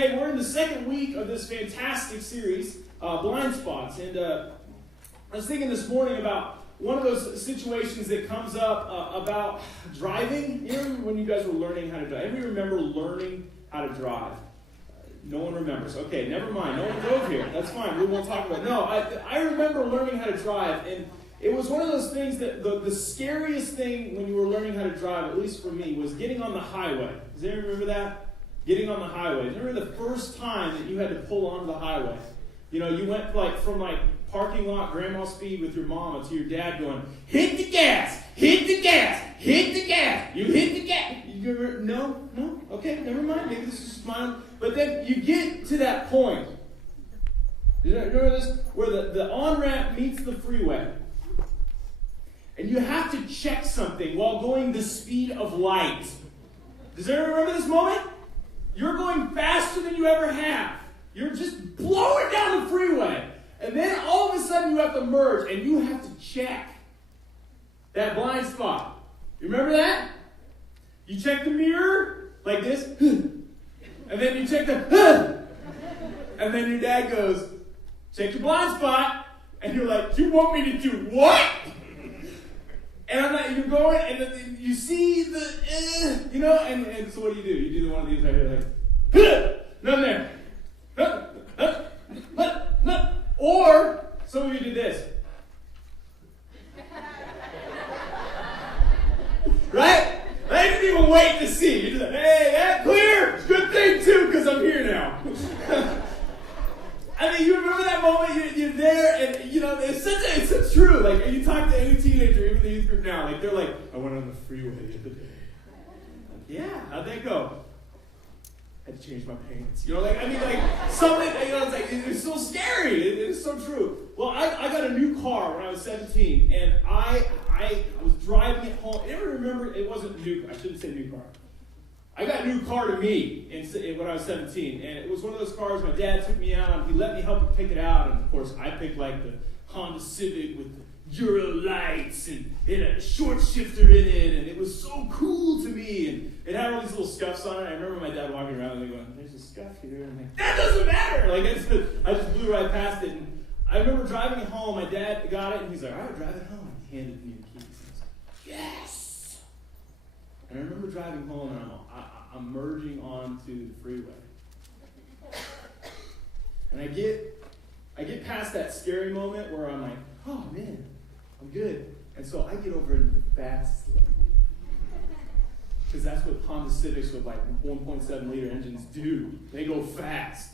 Hey, we're in the second week of this fantastic series, Blind Spots. And I was thinking this morning about one of those situations that comes up about driving. You know when you guys were learning how to drive? Anybody remember learning how to drive? No one remembers. Okay, never mind. No one drove here. That's fine. We won't talk about it. No, I remember learning how to drive. And it was one of those things that the scariest thing when you were learning how to drive, at least for me, was getting on the highway. Does anyone remember that? Getting on the highway. Remember the first time that you had to pull onto the highway? You know, you went from parking lot grandma speed with your mama to your dad going, hit the gas, hit the gas, hit the gas. You hit the gas. No, okay, never mind. Maybe this is mine. But then you get to that point. You remember this? Where the on-ramp meets the freeway. And you have to check something while going the speed of light. Does anyone remember this moment? You're going faster than you ever have. You're just blowing down the freeway. And then all of a sudden you have to merge and you have to check that blind spot. You remember that? You check the mirror like this. And then you check the and then your dad goes, check your blind spot. And you're like, you want me to do what? And I'm like, you're going, and then you see the, and so what do? You do one of these right here, like, nothing there. Or, some of you do this. Right? I didn't even wait to see. You're just like, hey, that clear? Good thing, too, because I'm here now. I mean, you remember that moment, you're there, and, it's so true. Like, you talk to any teenager, even the youth group now, like, they're like, I went on the freeway the other day. Like, yeah, how'd that go? I had to change my pants. Something, it's like, it's so scary. It's so true. Well, I got a new car when I was 17, and I was driving it home. Anyone remember, it wasn't new, I shouldn't say new car. I got a new car to me when I was 17, and it was one of those cars my dad took me out, and he let me help him pick it out, and of course I picked like the Honda Civic with the Euro lights, and it had a short shifter in it, and it was so cool to me, and it had all these little scuffs on it. I remember my dad walking around and going, there's a scuff here, and I'm like, that doesn't matter! I just blew right past it, and I remember driving it home, my dad got it, and he's like, all right, drive it home, and he handed me the keys, and I was like, yes! And I remember driving home, and I'm merging onto the freeway. And I get past that scary moment where I'm like, oh man, I'm good. And so I get over into the fast lane. Because that's what Honda Civics with 1.7 liter engines do. They go fast.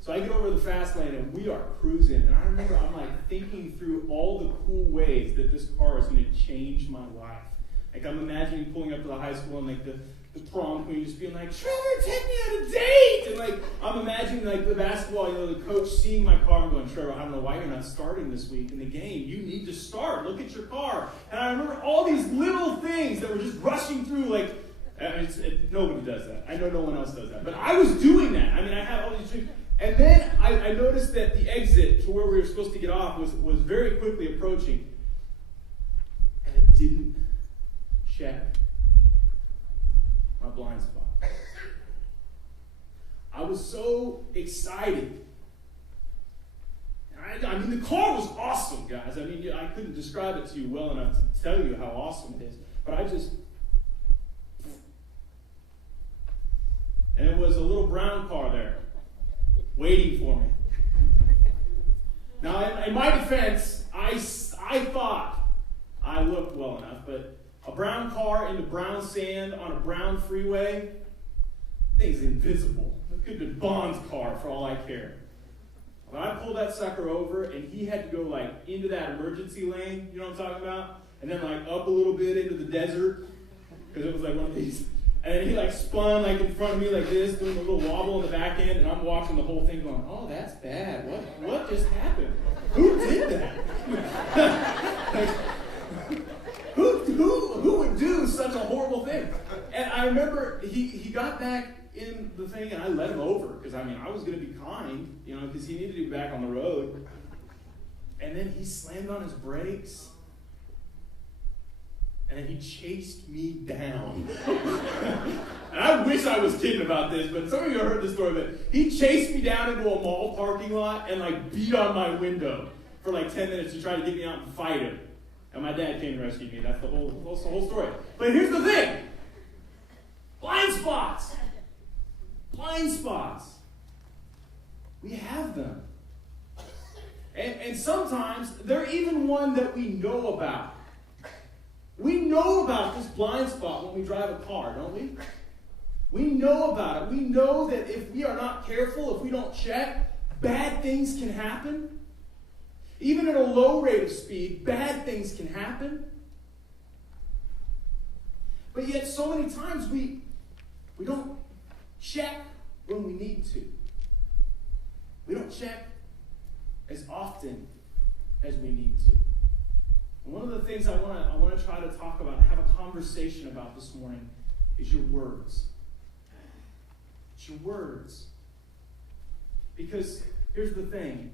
So I get over the fast lane and we are cruising. And I remember I'm thinking through all the cool ways that this car is going to change my life. I'm imagining pulling up to the high school and the prom queen just being like, Trevor, take me on a date! And I'm imagining the basketball, the coach seeing my car and going, Trevor, I don't know why you're not starting this week in the game. You need to start. Look at your car. And I remember all these little things that were just rushing through nobody does that. I know no one else does that. But I was doing that. I had all these dreams. And then I noticed that the exit to where we were supposed to get off was very quickly approaching. And it didn't check my blind spot. I was so excited. The car was awesome, guys. I couldn't describe it to you well enough to tell you how awesome it is. But and it was a little brown car there, waiting for me. Now, in my defense, I thought I looked well enough, but a brown car in the brown sand on a brown freeway, thing's invisible. It could have been Bond's car for all I care. When I pulled that sucker over, and he had to go into that emergency lane, you know what I'm talking about? And then up a little bit into the desert, because it was one of these. And then he spun in front of me like this, doing a little wobble in the back end, and I'm watching the whole thing going, oh, that's bad. What just happened? Who did that? Who would do such a horrible thing? And I remember he got back in the thing, and I let him over, because I was going to be kind, because he needed to be back on the road. And then he slammed on his brakes, and then he chased me down. And I wish I was kidding about this, but some of you have heard this story, but he chased me down into a mall parking lot and beat on my window for 10 minutes to try to get me out and fight him. And my dad came and rescued me. That's the whole story. But here's the thing. Blind spots. Blind spots. We have them. And sometimes they're even one that we know about. We know about this blind spot when we drive a car, don't we? We know about it. We know that if we are not careful, if we don't check, bad things can happen. Even at a low rate of speed, bad things can happen. But yet so many times we don't check when we need to. We don't check as often as we need to. And one of the things I want to try to talk about, have a conversation about this morning, is your words. It's your words. Because here's the thing.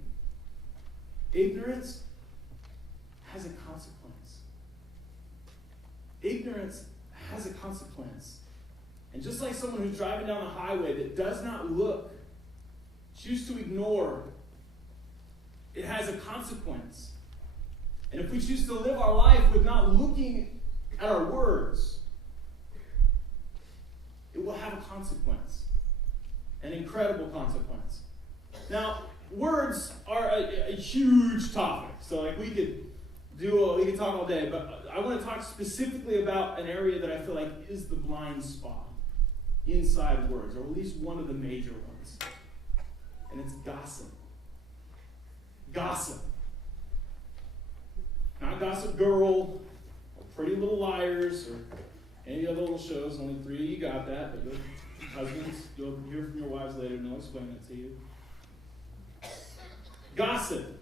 Ignorance has a consequence. Ignorance has a consequence. And just like someone who's driving down the highway that does not look, choose to ignore, it has a consequence. And if we choose to live our life with not looking at our words, it will have a consequence. An incredible consequence. Now, words are a huge topic. So we could talk all day, but I want to talk specifically about an area that I feel like is the blind spot inside words, or at least one of the major ones. And it's gossip. Gossip. Not Gossip Girl, or Pretty Little Liars, or any other little shows. Only 3 of you got that, but your husbands, you'll hear from your wives later, and they'll explain it to you. Gossip.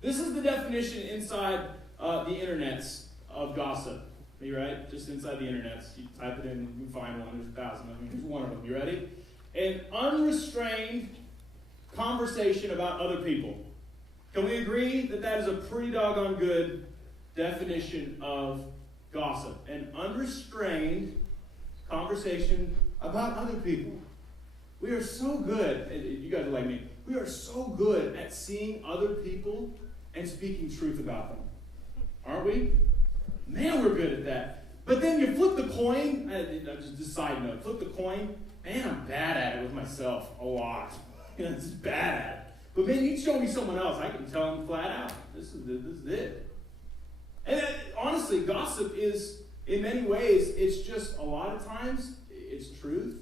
This is the definition inside the internets of gossip. Are you right? Just inside the internets. You type it in, you find one. There's 1,000 of them. Here's one of them. You ready? An unrestrained conversation about other people. Can we agree that that is a pretty doggone good definition of gossip? An unrestrained conversation about other people. We are so good, you guys are like me, we are so good at seeing other people and speaking truth about them. Aren't we? Man, we're good at that. But then you flip the coin, just a side note, flip the coin, man, I'm bad at it with myself a lot. Just bad at it. But man, you show me someone else, I can tell them flat out, this is it. And honestly, gossip is, in many ways, it's just a lot of times, it's truth.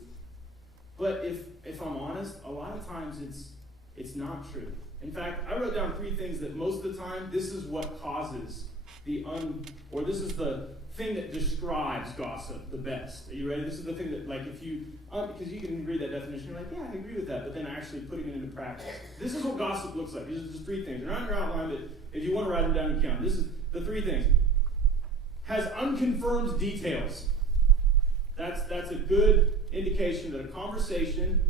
But if I'm honest, a lot of times it's not true. In fact, I wrote down 3 things that most of the time, this is what causes this is the thing that describes gossip the best. Are you ready? This is the thing that, if you, because you can read that definition, you're like, yeah, I agree with that, but then actually putting it into practice. This is what gossip looks like. These are just 3 things. They're not in your outline, but if you want to write them down, you can. This is the 3 things. Has unconfirmed details. That's a good indication that a conversation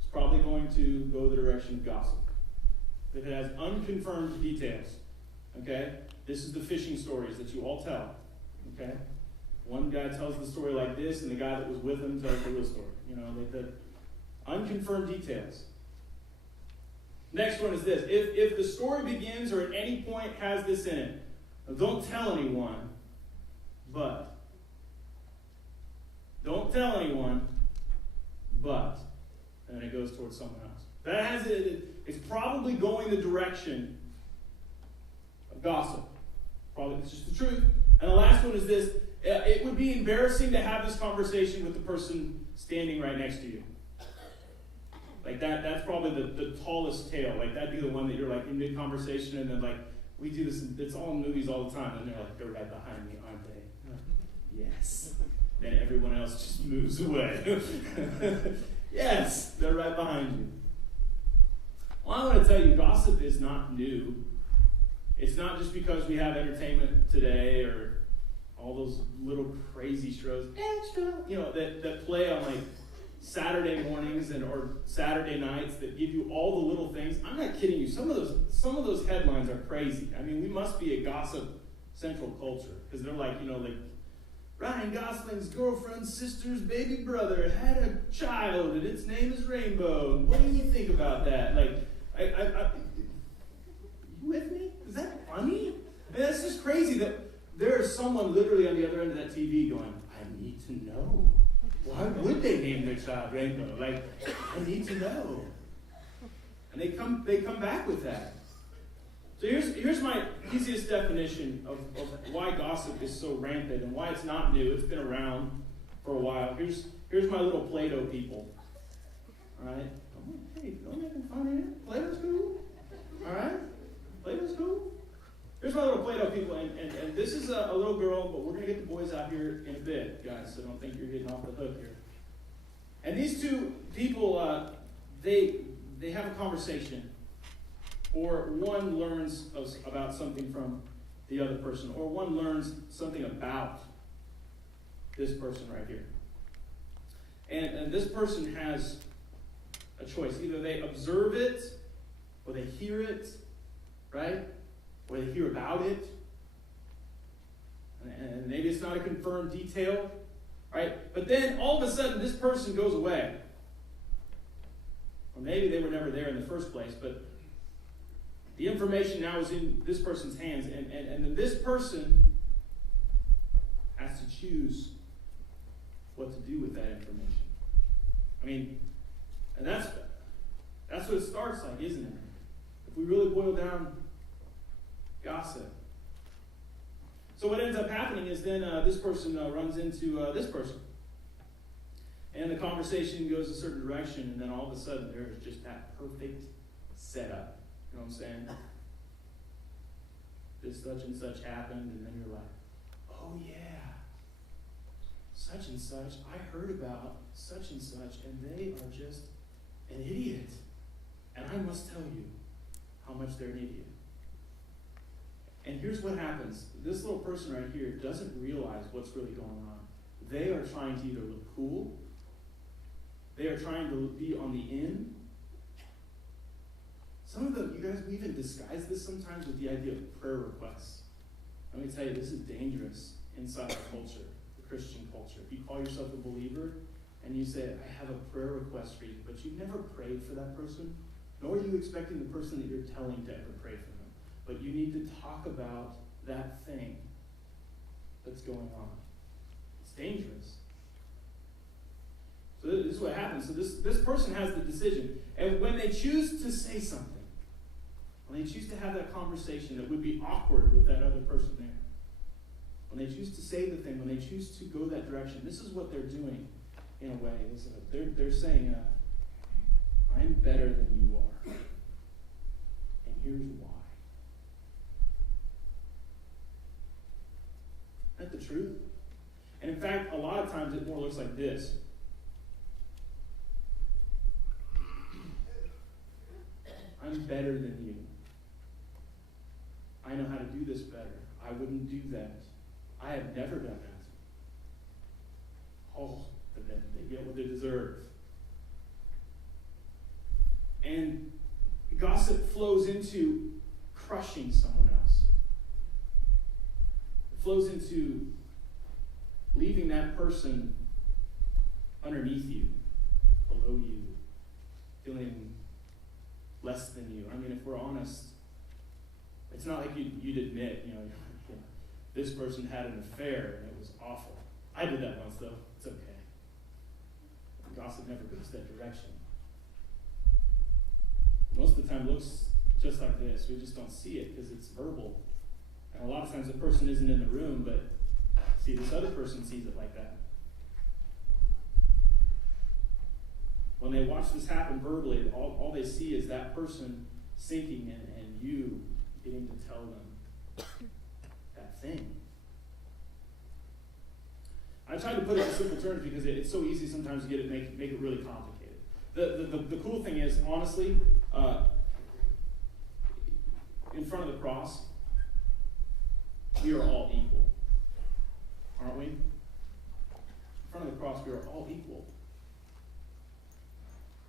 is probably going to go the direction of gossip. If it has unconfirmed details. Okay? This is the fishing stories that you all tell. Okay? One guy tells the story like this, and the guy that was with him tells the real story. The unconfirmed details. Next one is this. If the story begins or at any point has this in it, don't tell anyone, but. Don't tell anyone, but. And then it goes towards someone else. That has it's probably going the direction of gossip. Probably it's just the truth. And the last one is this. It would be embarrassing to have this conversation with the person standing right next to you. That's probably the tallest tale. That'd be the one that you're in mid-conversation and then we do this, it's all in movies all the time, and they're right behind me, aren't they? Yes. Then everyone else just moves away. Yes, they're right behind you. Well, I want to tell you, gossip is not new. It's not just because we have entertainment today or all those little crazy shows, that play on Saturday mornings or Saturday nights that give you all the little things. I'm not kidding you. Some of those headlines are crazy. I mean, we must be a gossip central culture because they're Ryan Gosling's girlfriend's sister's baby brother had a child, and its name is Rainbow. What do you think about that? Like, you with me? Is that funny? And that's just crazy that there is someone literally on the other end of that TV going, I need to know. Why would they name their child Rainbow? Like, I need to know. And they come back with that. So here's my easiest definition of why gossip is so rampant and why it's not new. It's been around for a while. Here's my little Play-Doh people. All right? Hey, don't make fun of it. Play-Doh's cool. All right? Play-Doh's cool. Here's my little Play-Doh people, and this is a little girl, but we're going to get the boys out here in a bit, guys, so don't think you're getting off the hook here. And these two people, they have a conversation, or one learns about something from the other person, or one learns something about this person right here. And this person has a choice. Either they observe it, or they hear it, right? Or they hear about it. And maybe it's not a confirmed detail, right? But then all of a sudden this person goes away. Or maybe they were never there in the first place, but the information now is in this person's hands, and then this person has to choose what to do with that information. I mean, and that's what it starts like, isn't it? If we really boil down gossip. So what ends up happening is then this person runs into this person. And the conversation goes a certain direction, and then all of a sudden there's just that perfect setup. You know what I'm saying? This such and such happened, and then you're like, oh yeah, such and such, I heard about such and such, and they are just an idiot. And I must tell you how much they're an idiot. And here's what happens. This little person right here doesn't realize what's really going on. They are trying to either look cool, they are trying to be on the in. Some of them, you guys, we even disguise this sometimes with the idea of prayer requests. Let me tell you, this is dangerous inside our culture, the Christian culture. If you call yourself a believer and you say, I have a prayer request for you, but you've never prayed for that person, nor are you expecting the person that you're telling to ever pray for them. But you need to talk about that thing that's going on. It's dangerous. So this is what happens. So this person has the decision. And when they choose to say something, when they choose to have that conversation that would be awkward with that other person there, when they choose to say the thing, when they choose to go that direction, this is what they're doing in a way. They're saying, I'm better than you are. And here's why. Isn't that the truth? And in fact, a lot of times it more looks like this. I'm better than you. I know how to do this better. I wouldn't do that. I have never done that. Oh, but then they get what they deserve. And gossip flows into crushing someone else. It flows into leaving that person underneath you, below you, feeling less than you. I mean, if we're honest, it's not like you'd admit, this person had an affair and it was awful. I did that once, though. It's okay. Gossip never goes that direction. Most of the time it looks just like this. We just don't see it because it's verbal. And a lot of times the person isn't in the room, but see, this other person sees it like that. When they watch this happen verbally, all they see is that person sinking and you getting to tell them that thing. I try to put it in simple terms because it's so easy sometimes to make it really complicated. The cool thing is, honestly, in front of the cross, we are all equal. Aren't we? In front of the cross, we are all equal.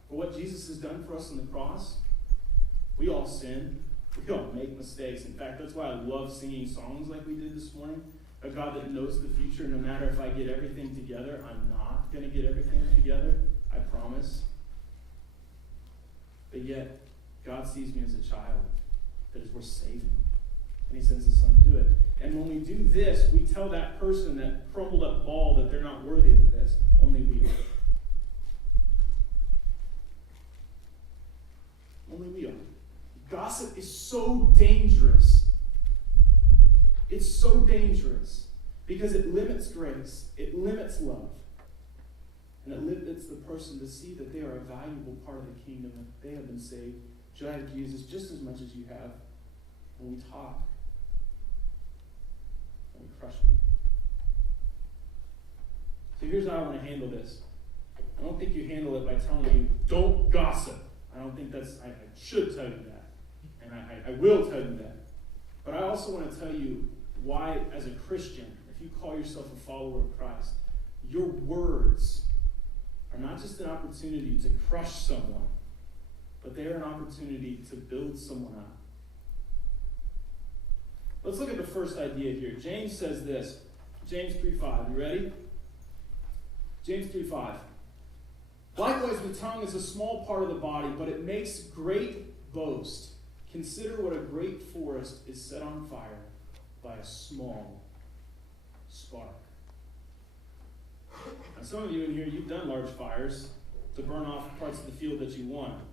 For what Jesus has done for us on the cross, we all sin. We all make mistakes. In fact, that's why I love singing songs like we did this morning, a God that knows the future. No matter if I get everything together, I'm not going to get everything together. I promise. But yet, God sees me as a child that is worth saving. And he sends his son to do it. And when we do this, we tell that person, that crumbled up ball, that they're not worthy of this. Only we are. Only we are. Gossip is so dangerous. It's so dangerous because it limits grace. It limits love. And it limits the person to see that they are a valuable part of the kingdom, that they have been saved, like Jesus, just as much as you have. When we talk, when we crush people. So here's how I want to handle this. I don't think you handle it by telling you, don't gossip. I don't think that's, I should tell you that. And I will tell you that. But I also want to tell you why, as a Christian, if you call yourself a follower of Christ, your words are not just an opportunity to crush someone, but they are an opportunity to build someone up. Let's look at the first idea here. James says this. James 3:5. You ready? James 3:5. Likewise, the tongue is a small part of the body, but it makes great boast. Consider what a great forest is set on fire by a small spark. Now, some of you in here, you've done large fires to burn off parts of the field that you want.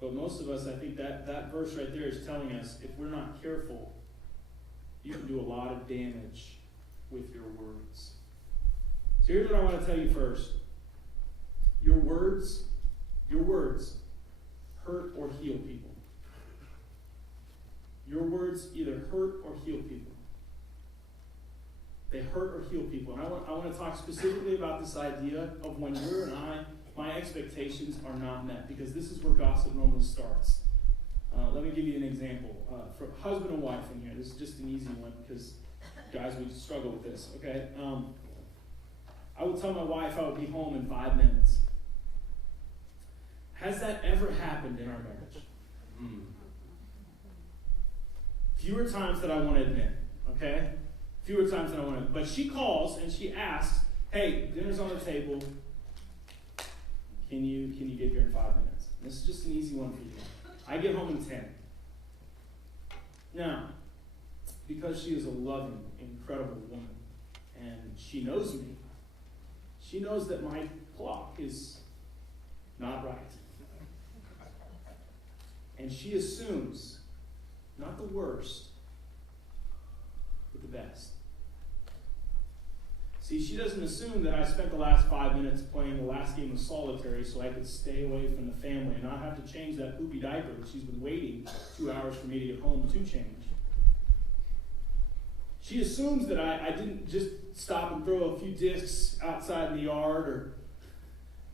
But most of us, I think that verse right there is telling us, if we're not careful, you can do a lot of damage with your words. So here's what I want to tell you first. Your words hurt or heal people. Your words either hurt or heal people. They hurt or heal people. And I want to talk specifically about this idea of when you and I, my expectations are not met, because this is where gossip normally starts. Let me give you an example. For husband and wife in here, this is just an easy one because, guys, we struggle with this, okay? I would tell my wife I would be home in 5 minutes. Has that ever happened in our marriage? Fewer times than I want to admit, okay? Fewer times than I want to admit. But she calls and she asks, hey, dinner's on the table. Can you get here in 5 minutes? This is just an easy one for you. I get home in 10. Now, because she is a loving, incredible woman, and she knows me, she knows that my clock is not right. And she assumes, not the worst, but the best. See, she doesn't assume that I spent the last 5 minutes playing the last game of solitary so I could stay away from the family and not have to change that poopy diaper that she's been waiting 2 hours for me to get home to change. She assumes that I didn't just stop and throw a few discs outside in the yard or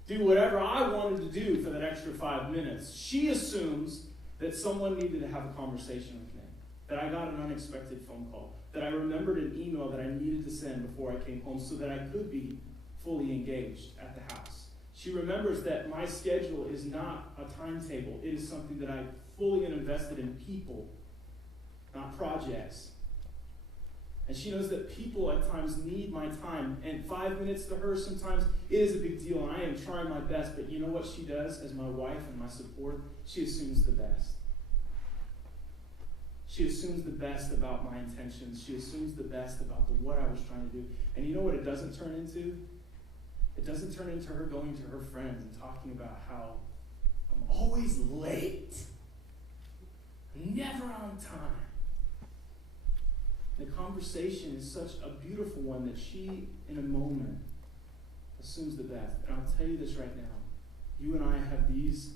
do whatever I wanted to do for that extra 5 minutes. She assumes that someone needed to have a conversation with me, that I got an unexpected phone call, that I remembered an email that I needed to send before I came home so that I could be fully engaged at the house. She remembers that my schedule is not a timetable. It is something that I fully am invested in people, not projects. And she knows that people at times need my time. And 5 minutes to her sometimes, it is a big deal. And I am trying my best. But you know what she does as my wife and my support? She assumes the best. She assumes the best about my intentions. She assumes the best about what I was trying to do. And you know what it doesn't turn into? It doesn't turn into her going to her friends and talking about how I'm always late. Never on time. The conversation is such a beautiful one that she, in a moment, assumes the best. And I'll tell you this right now. You and I have these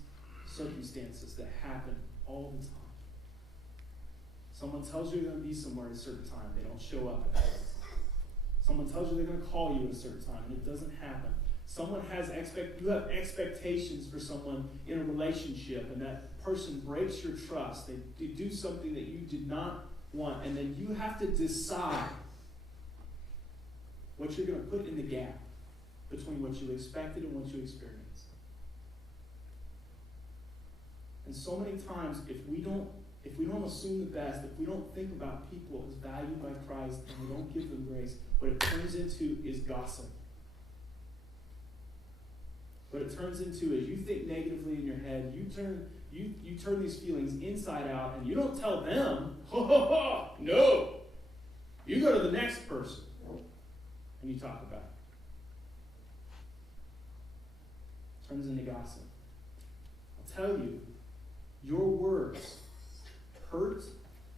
circumstances that happen all the time. Someone tells you they're going to be somewhere at a certain time. They don't show up at that time. Someone tells you they're going to call you at a certain time, and it doesn't happen. Someone has you have expectations for someone in a relationship, and that person breaks your trust. They do something that you did not want, and then you have to decide what you're going to put in the gap between what you expected and what you experienced. And so many times, if we don't if we don't assume the best, if we don't think about people as valued by Christ and we don't give them grace, what it turns into is gossip. What it turns into is you think negatively in your head, you turn these feelings inside out, and you don't tell them, no. You go to the next person and you talk about it. Turns into gossip. I'll tell you, your words hurt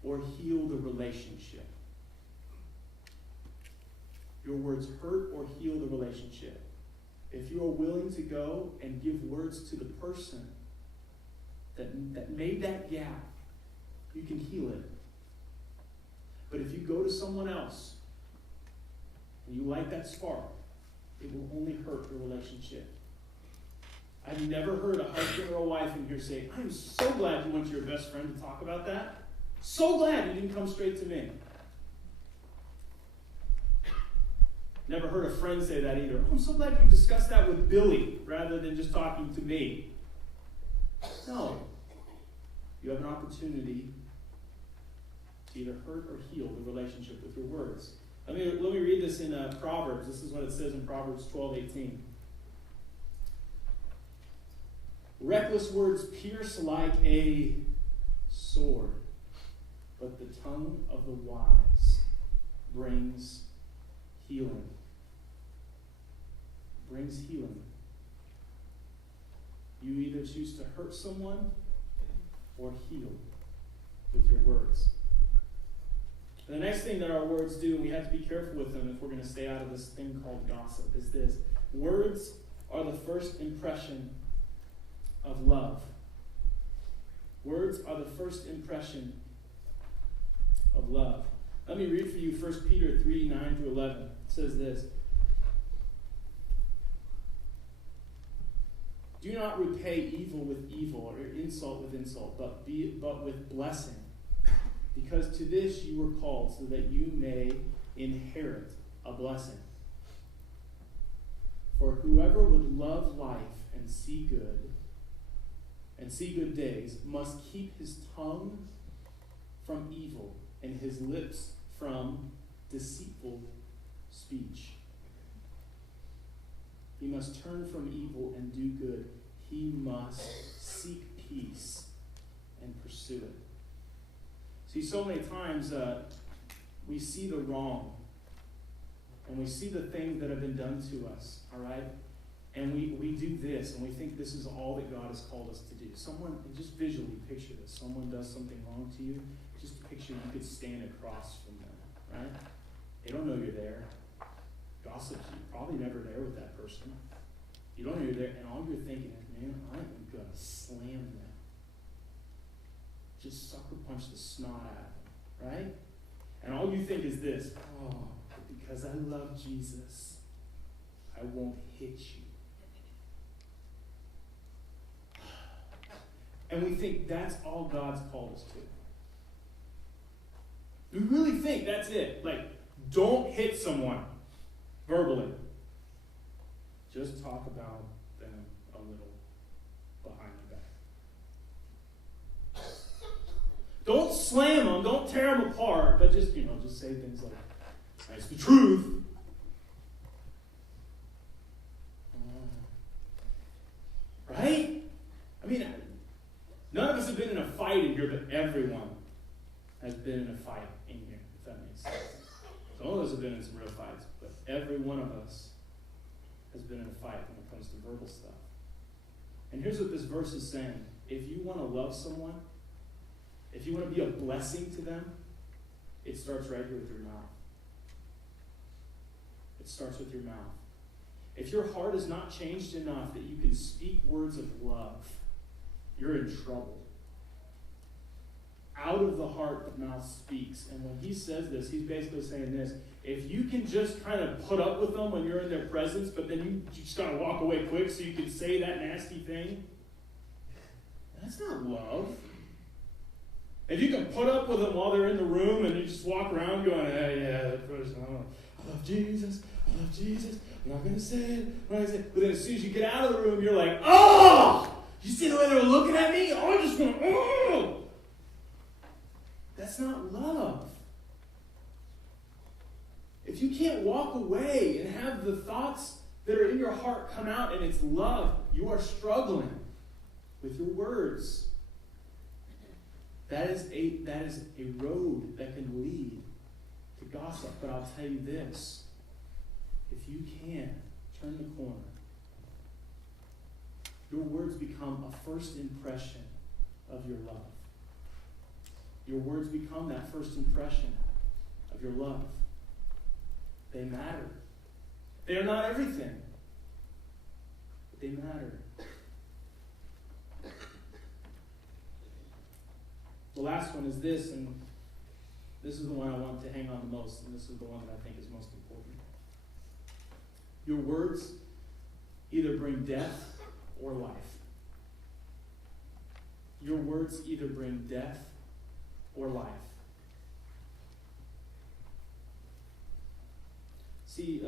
or heal the relationship. Your words hurt or heal the relationship. If you are willing to go and give words to the person that made that gap, you can heal it. But if you go to someone else and you light that spark, it will only hurt the relationship. I've never heard a husband or a wife in here say, I'm so glad you went to your best friend to talk about that. So glad you didn't come straight to me. Never heard a friend say that either. I'm so glad you discussed that with Billy rather than just talking to me. No. You have an opportunity to either hurt or heal the relationship with your words. Let me read this in Proverbs. This is what it says in Proverbs 12:18. Reckless words pierce like a sword, but the tongue of the wise brings healing. Brings healing. You either choose to hurt someone or heal with your words. And the next thing that our words do, and we have to be careful with them if we're going to stay out of this thing called gossip, is this. Words are the first impression of love. Words are the first impression of love. Let me read for you 1 Peter 3:9-11. It says this. Do not repay evil with evil or insult with insult, but with blessing. Because to this you were called, so that you may inherit a blessing. For whoever would love life and see good days, must keep his tongue from evil and his lips from deceitful speech. He must turn from evil and do good. He must seek peace and pursue it. See, so many times we see the wrong and we see the things that have been done to us, all right? And we do this, and we think this is all that God has called us to do. Someone, just visually picture this. Someone does something wrong to you. Just picture you could stand across from them, right? They don't know you're there. Gossips, you're probably never there with that person. You don't know you're there, and all you're thinking is, man, I'm going to slam them. Just sucker punch the snot out of them, right? And all you think is this, oh, because I love Jesus, I won't hit you. And we think that's all God's called us to. We really think that's it. Like, don't hit someone verbally. Just talk about them a little behind the back. Don't slam them. Don't tear them apart. But just say things like, that's the truth. Right? I mean, none of us have been in a fight in here, but everyone has been in a fight in here, if that makes sense. Some of us have been in some real fights, but every one of us has been in a fight when it comes to verbal stuff. And here's what this verse is saying. If you want to love someone, if you want to be a blessing to them, it starts right here with your mouth. It starts with your mouth. If your heart is not changed enough that you can speak words of love, you're in trouble. Out of the heart, the mouth speaks. And when he says this, he's basically saying this. If you can just kind of put up with them when you're in their presence, but then you just got to walk away quick so you can say that nasty thing, that's not love. If you can put up with them while they're in the room and you just walk around going, hey, yeah, that person, I love Jesus, I'm not going to say it, but then as soon as you get out of the room, you're like, oh! You see the way they were looking at me? Oh, I just went, oh! That's not love. If you can't walk away and have the thoughts that are in your heart come out and it's love, you are struggling with your words. That is a road that can lead to gossip. But I'll tell you this. If you can, turn the corner. Your words become a first impression of your love. Your words become that first impression of your love. They matter. They are not everything, but they matter. The last one is this, and this is the one I want to hang on the most, and this is the one that I think is most important. Your words either bring death or life. Your words either bring death or life. See,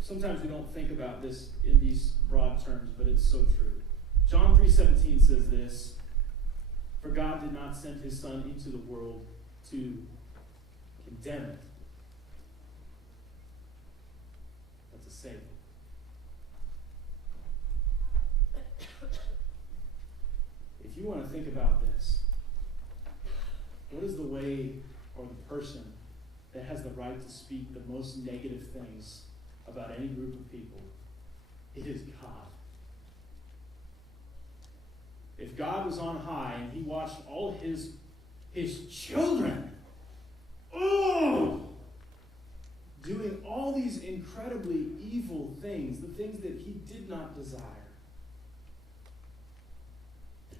sometimes we don't think about this in these broad terms, but it's so true. John 3:17 says this, "For God did not send his Son into the world to condemn it, but to save it." If you want to think about this, what is the way or the person that has the right to speak the most negative things about any group of people? It is God. If God was on high and he watched all his children, doing all these incredibly evil things, the things that he did not desire,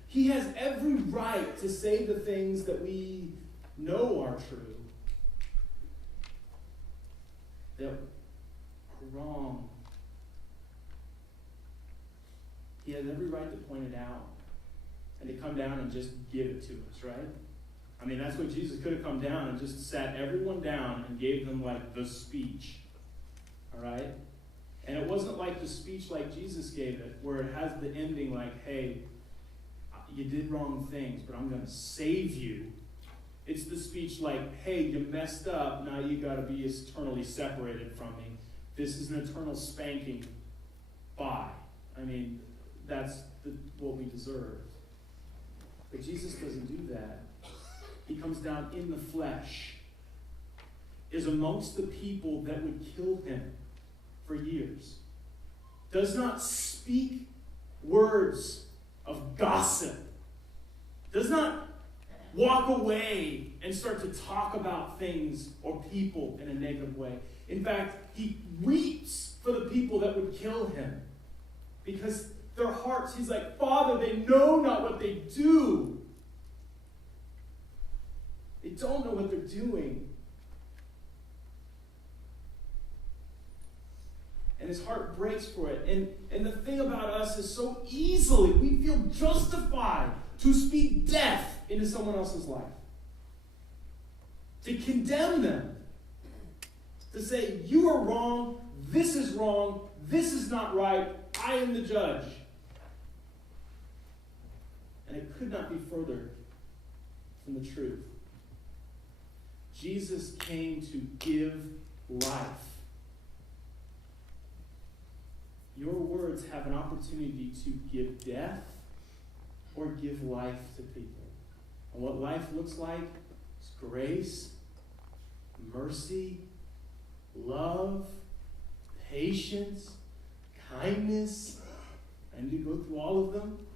he has every right to say the things that we know are true, that are wrong. He has every right to point it out and to come down and just give it to us, right? I mean, that's what Jesus could have come down and just sat everyone down and gave them like the speech, all right? And it wasn't like the speech like Jesus gave it, where it has the ending like, hey, you did wrong things, but I'm going to save you. It's the speech like, hey, you messed up, now you got to be eternally separated from me. This is an eternal spanking. Bye. I mean, that's what we deserve. But Jesus doesn't do that. He comes down in the flesh, is amongst the people that would kill him for years, does not speak words of gossip, does not walk away and start to talk about things or people in a negative way. In fact, he weeps for the people that would kill him because their hearts, he's like, Father, they know not what they do. They don't know what they're doing. And his heart breaks for it. And the thing about us is so easily we feel justified to speak death into someone else's life. To condemn them. To say, you are wrong, this is not right, I am the judge. And it could not be further from the truth. Jesus came to give life. Your words have an opportunity to give death or give life to people. And what life looks like is grace, mercy, love, patience, kindness. I need to go through all of them.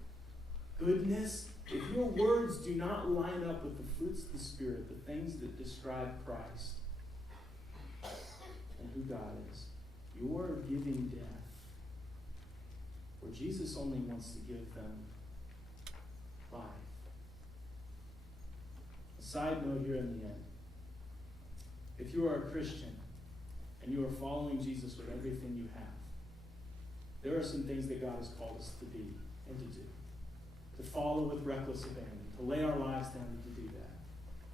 Goodness. If your words do not line up with the fruits of the Spirit, the things that describe Christ and who God is, you are giving death. Where Jesus only wants to give them life. A side note here in the end. If you are a Christian and you are following Jesus with everything you have, there are some things that God has called us to be and to do. To follow with reckless abandon, to lay our lives down and to do that.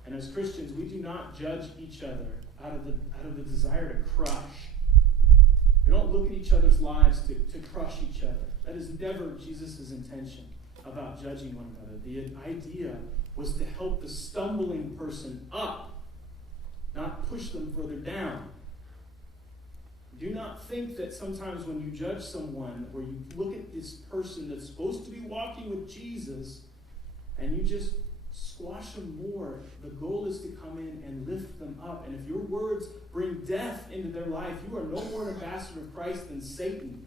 And as Christians, we do not judge each other out of the desire to crush. We don't look at each other's lives to crush each other. That is never Jesus' intention about judging one another. The idea was to help the stumbling person up, not push them further down. Do not think that sometimes when you judge someone or you look at this person that's supposed to be walking with Jesus and you just squash them more. The goal is to come in and lift them up. And if your words bring death into their life, you are no more an ambassador of Christ than Satan.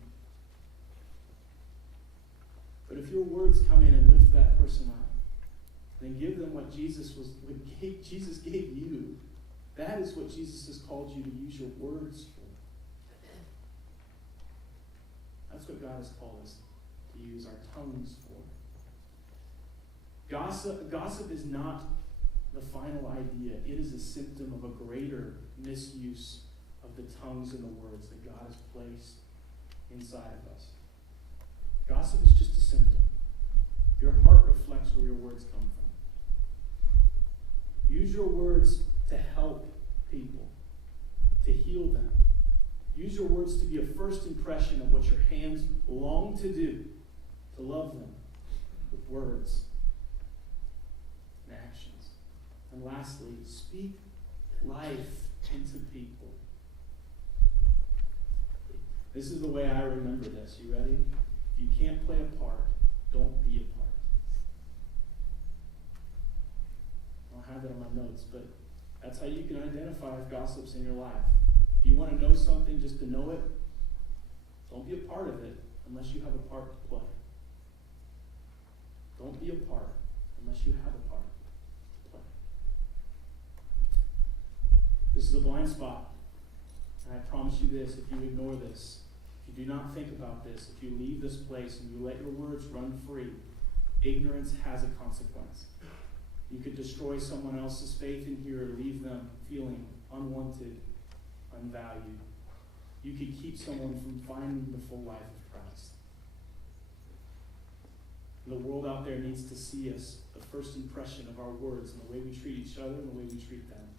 But if your words come in and lift that person up, then give them what Jesus gave you. That is what Jesus has called you to use your words for. That's what God has called us to use our tongues for. Gossip is not the final idea. It is a symptom of a greater misuse of the tongues and the words that God has placed inside of us. Gossip is just a symptom. Your heart reflects where your words come from. Use your words to help people, to heal them. Use your words to be a first impression of what your hands long to do, to love them with words and actions. And lastly, speak life into people. This is the way I remember this. You ready? If you can't play a part, don't be a part. I don't have it on my notes, but that's how you can identify if gossip's in your life. If you want to know something just to know it, don't be a part of it unless you have a part to play. Don't be a part unless you have a part to play. This is a blind spot. And I promise you this, if you ignore this, if you do not think about this, if you leave this place and you let your words run free, ignorance has a consequence. You could destroy someone else's faith in here or leave them feeling unwanted, unvalued. You could keep someone from finding the full life of Christ. The world out there needs to see us, the first impression of our words and the way we treat each other and the way we treat them.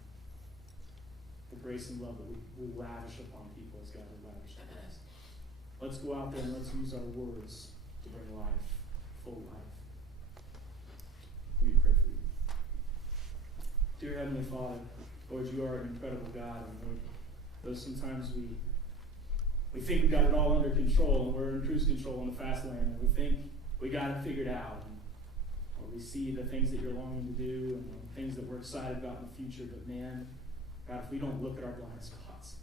The grace and love that we lavish upon people as God has lavished on us. Let's go out there and let's use our words to bring life, full life. Let me pray for you. Dear Heavenly Father, Lord, you are an incredible God, and Lord, though sometimes we think we got it all under control, and we're in cruise control on the fast lane, and we think we got it figured out. Or we see the things that you're longing to do, and the things that we're excited about in the future, but man, God, if we don't look at our blind spots,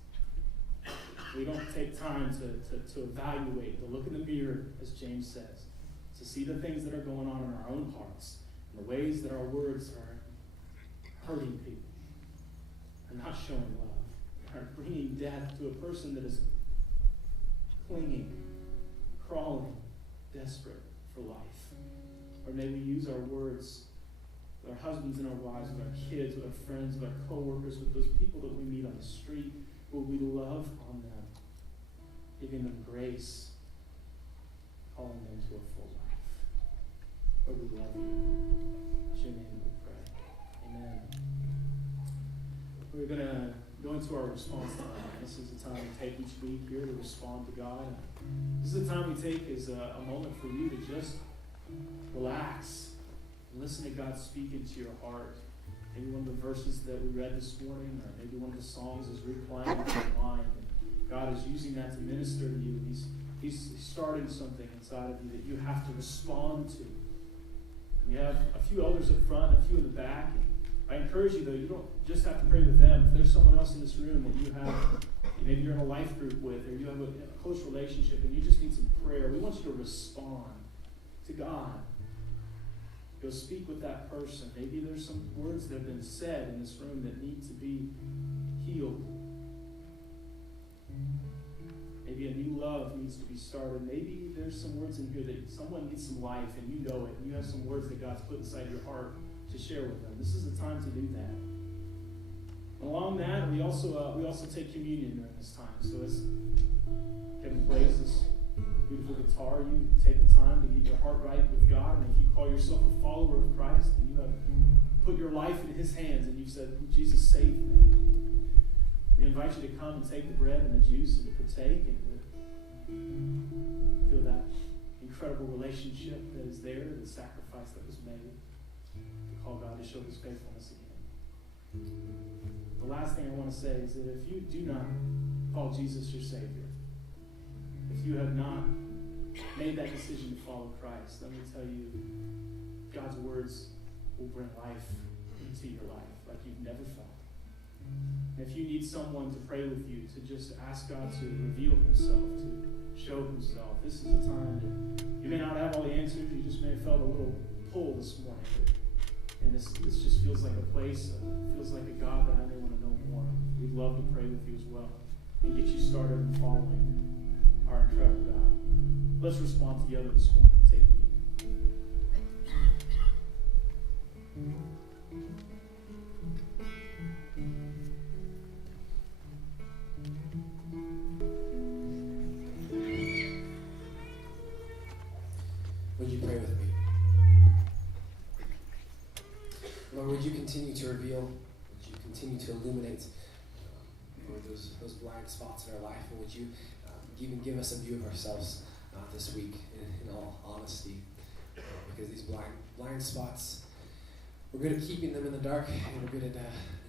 if we don't take time to evaluate, to look in the mirror, as James says, to see the things that are going on in our own hearts, and the ways that our words are hurting people, and not showing love, are bringing death to a person that is clinging, crawling, desperate for life. Or may we use our words with our husbands and our wives, with our kids, with our friends, with our co-workers, with those people that we meet on the street, will we love on them, giving them grace, calling them to a full life. Lord, we love you. In your name we pray. Amen. We're going to go into our response time. This is the time we take each week here to respond to God. This is the time we take as a moment for you to just relax and listen to God speak into your heart. Maybe one of the verses that we read this morning, or maybe one of the songs is replaying in your mind. And God is using that to minister to you. He's starting something inside of you that you have to respond to. And you have a few elders up front, a few in the back. I encourage you, though, you don't just have to pray with them. If there's someone else in this room that you have, maybe you're in a life group with, or you have a close relationship and you just need some prayer, we want you to respond to God. Go speak with that person. Maybe there's some words that have been said in this room that need to be healed. Maybe a new love needs to be started. Maybe there's some words in here that someone needs some life and you know it, and you have some words that God's put inside your heart to share with them. This is the time to do that. Along that, we also take communion during this time. So as Kevin plays this beautiful guitar, you take the time to get your heart right with God. And if you call yourself a follower of Christ and you have put your life in His hands and you've said, Jesus, save me, we invite you to come and take the bread and the juice and to partake and to feel that incredible relationship that is there, the sacrifice that was made. to call God to show his faithfulness again. The last thing I want to say is that if you do not call Jesus your Savior, if you have not made that decision to follow Christ, let me tell you, God's words will bring life into your life like you've never felt. And if you need someone to pray with you, to just ask God to reveal himself, to show himself, this is a time that you may not have all the answers, you just may have felt a little pull this morning. And this just feels like a place, feels like a God that I may want to know more. We'd love to pray with you as well and get you started in following our incredible God. Let's respond together this morning and take heed. Would you pray with me? Lord, would you continue to reveal, would you continue to illuminate Lord, those blind spots in our life, and would you even give us a view of ourselves this week in all honesty, because these blind spots, we're good at keeping them in the dark, and we're good at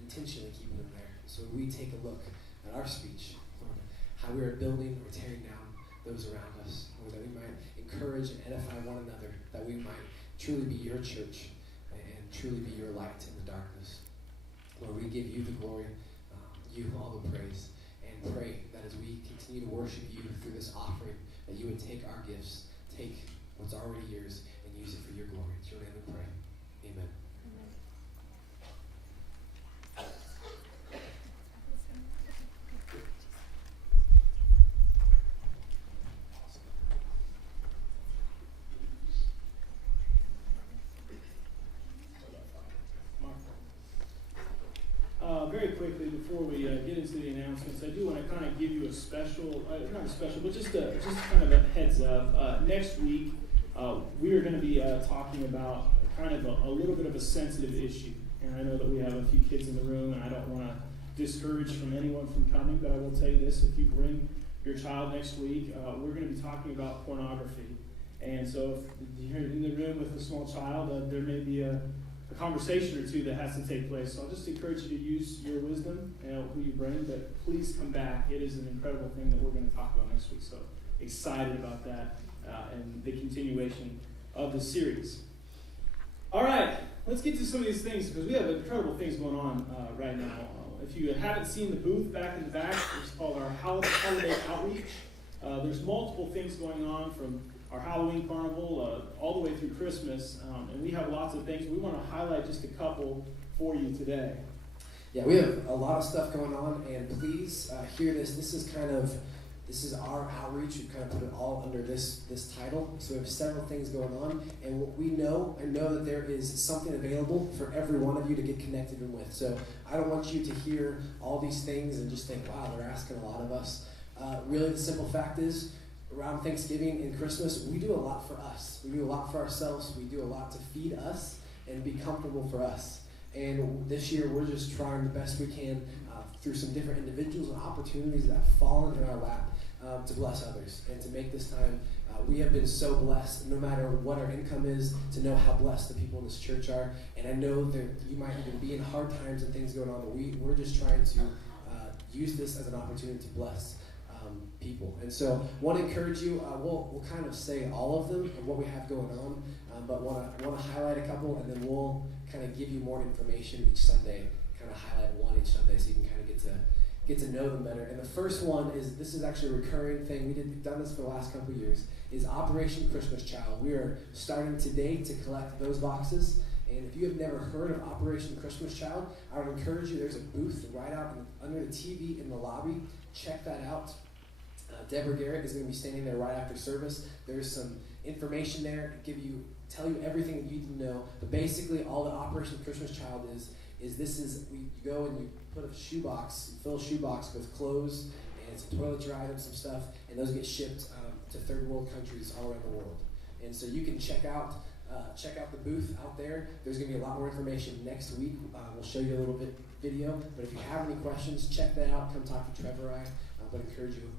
intentionally keeping them there. So when we take a look at our speech, Lord, how we are building or tearing down those around us, Lord, that we might encourage and edify one another, that we might truly be your church and truly be your light in the darkness. Lord, we give you the glory, you all the praise, and pray that as we continue to worship you through this offering, that you would take our gifts, take what's already yours, and use it for your glory. It's your name we pray. Amen. Very quickly, before we get into the announcements, I do want to kind of give you a special, not a special, but just kind of a heads up. Next week, we are going to be talking about kind of a little bit of a sensitive issue. And I know that we have a few kids in the room, and I don't want to discourage from anyone from coming, but I will tell you this, if you bring your child next week, we're going to be talking about pornography. And so if you're in the room with a small child, there may be a conversation or two that has to take place. So I'll just encourage you to use your wisdom and who you bring, but please come back. It is an incredible thing that we're going to talk about next week. So excited about that and the continuation of the series. All right, let's get to some of these things because we have incredible things going on right now. If you haven't seen the booth back in the back, it's called our Holiday Outreach. There's multiple things going on from our Halloween carnival all the way through Christmas, and we have lots of things. We want to highlight just a couple for you today. Yeah, we have a lot of stuff going on, and please hear this. This is our outreach. We've kind of put it all under this title. So we have several things going on, and what I know that there is something available for every one of you to get connected in with. So I don't want you to hear all these things and just think, wow, they're asking a lot of us. Really, the simple fact is, around Thanksgiving and Christmas, we do a lot for us. We do a lot for ourselves. We do a lot to feed us and be comfortable for us. And this year, we're just trying the best we can through some different individuals and opportunities that have fallen in our lap to bless others and to make this time. We have been so blessed, no matter what our income is, to know how blessed the people in this church are. And I know that you might even be in hard times and things going on, but we're just trying to use this as an opportunity to bless people. And so want to encourage you, we'll kind of say all of them and what we have going on, but want to highlight a couple, and then we'll kind of give you more information each Sunday, kind of highlight one each Sunday so you can kind of get to know them better. And the first one this is actually a recurring thing. We've done this for the last couple of years, is Operation Christmas Child. We are starting today to collect those boxes. And if you have never heard of Operation Christmas Child, I would encourage you, there's a booth right out under the TV in the lobby. Check that out. Deborah Garrett is going to be standing there right after service. There's some information there to tell you everything that you need to know. But basically, all that Operation Christmas Child is you go and you put a shoebox, you fill a shoebox with clothes and some toiletry items, some stuff, and those get shipped to third world countries all around the world. And so you can check out the booth out there. There's going to be a lot more information next week. We'll show you a little bit video. But if you have any questions, check that out. Come talk to Trevor or I. But encourage you.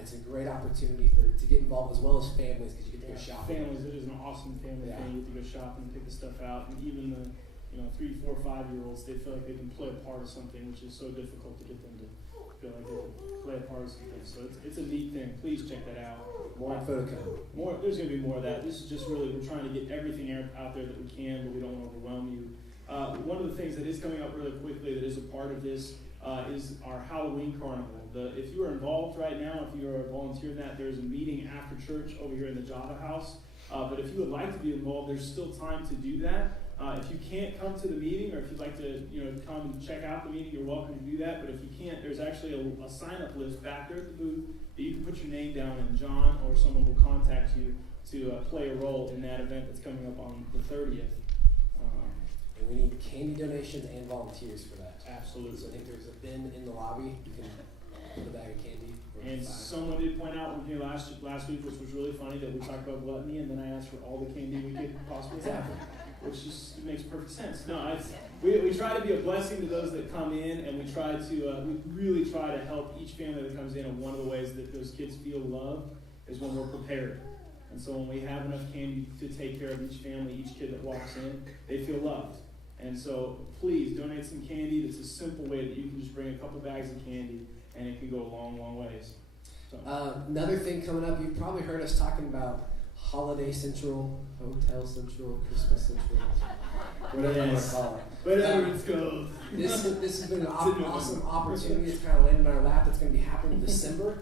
It's a great opportunity to get involved as well as families because you get to go shopping. Families, it is an awesome family thing. You get to go shopping and pick the stuff out. And even the 3, 4, 5-year-olds, they feel like they can play a part of something, which is so difficult to get them to feel like they can play a part of something. So it's a neat thing. Please check that out. More info to come. There's going to be more of that. This is just really, we're trying to get everything out there that we can, but we don't want to overwhelm you. One of the things that is coming up really quickly that is a part of this is our Halloween Carnival. If you are involved right now, if you are a volunteer in that, there's a meeting after church over here in the Java House. But if you would like to be involved, there's still time to do that. If you can't come to the meeting, or if you'd like to come and check out the meeting, you're welcome to do that. But if you can't, there's actually a sign-up list back there at the booth that you can put your name down, and John or someone will contact you to play a role in that event that's coming up on the 30th. And we need candy donations and volunteers for that. Absolutely. So I think there's a bin in the lobby. You can put a bag of candy. And someone did point out when here last week, which was really funny, that we talked about gluttony, and then I asked for all the candy we could possibly have, which just makes perfect sense. No, we try to be a blessing to those that come in, and we really try to help each family that comes in. And one of the ways that those kids feel loved is when we're prepared. And so when we have enough candy to take care of each family, each kid that walks in, they feel loved. And so please donate some candy. It's a simple way that you can just bring a couple bags of candy, and it can go a long, long ways. So. Another thing coming up, you've probably heard us talking about Holiday Central, Hotel Central, Christmas Central, whatever you want to call it. Whatever it's called. This has been an awesome opportunity. It's kind of landed on our lap. It's going to be happening in December.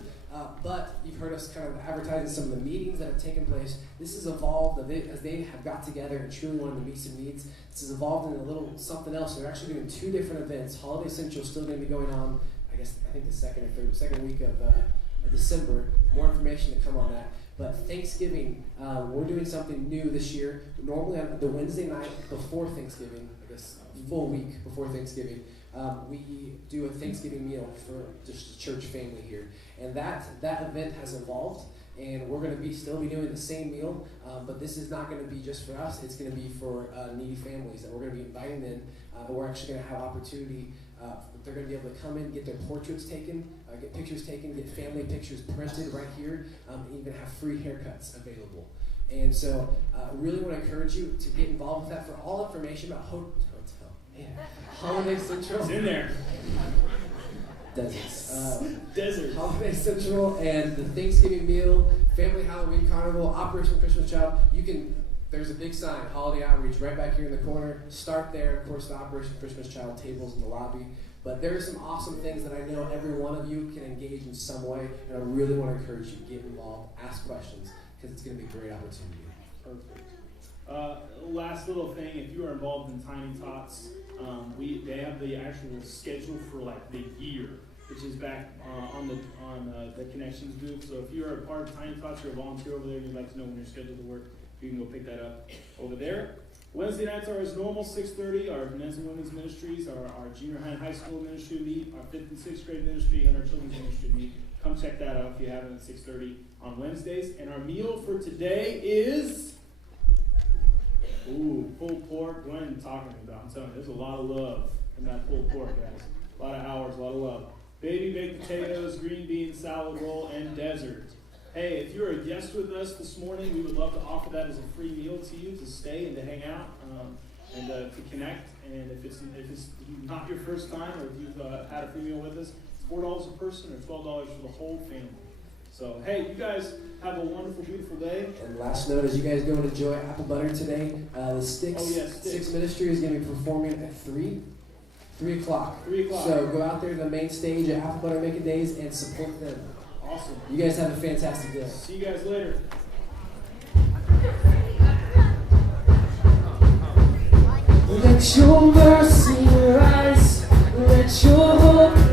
But you've heard us kind of advertising some of the meetings that have taken place. This has evolved as they have got together and truly wanted to meet some needs. This has evolved into a little something else. They're actually doing 2 different events. Holiday Central is still going to be going on, I think the second week of December. More information to come on that. But Thanksgiving, we're doing something new this year. Normally on the Wednesday night before Thanksgiving, full week before Thanksgiving, we do a Thanksgiving meal for just the church family here. And that event has evolved, and we're going to still be doing the same meal, but this is not going to be just for us. It's going to be for needy families that we're going to be inviting in. We're actually going to have opportunity. They're going to be able to come in, get their portraits taken, get pictures taken, get family pictures printed right here, and even have free haircuts available. And so really want to encourage you to get involved with that. For all information about Holiday Central. It's in there. Desert. Holiday Central and the Thanksgiving meal, Family Halloween Carnival, Operation Christmas Child. There's a big sign, Holiday Outreach, right back here in the corner. Start there. Of course, the Operation Christmas Child tables in the lobby. But there are some awesome things that I know every one of you can engage in some way, and I really want to encourage you to get involved, ask questions, because it's going to be a great opportunity. Perfect. Last little thing, if you are involved in Tiny Tots, they have the actual schedule for like the year, which is back on the Connections booth. So if you're a part of Tiny Tots, you're a volunteer over there, and you'd like to know when you're scheduled to work, you can go pick that up over there. Wednesday nights are as normal, 6:30. Our men's and women's ministries, our junior high and high school ministry meet, our 5th and 6th grade ministry, and our children's ministry meet. Come check that out if you haven't at 6:30 on Wednesdays. And our meal for today is pulled pork. What am I talking about? I'm telling you, there's a lot of love in that pulled pork, guys. A lot of hours, a lot of love. Baby baked potatoes, green beans, salad roll, and dessert. Hey, if you're a guest with us this morning, we would love to offer that as a free meal to you to stay and to hang out and to connect. And if it's not your first time, or if you've had a free meal with us, it's $4 a person or $12 for the whole family. So, hey, you guys have a wonderful, beautiful day. And last note, as you guys go and enjoy Apple Butter today, the Sticks Ministry is going to be performing at 3 o'clock. 3 o'clock. So go out there to the main stage at Apple Butter Making Days and support them. Awesome. You guys have a fantastic day. See you guys later. Let your mercy rise, let your hope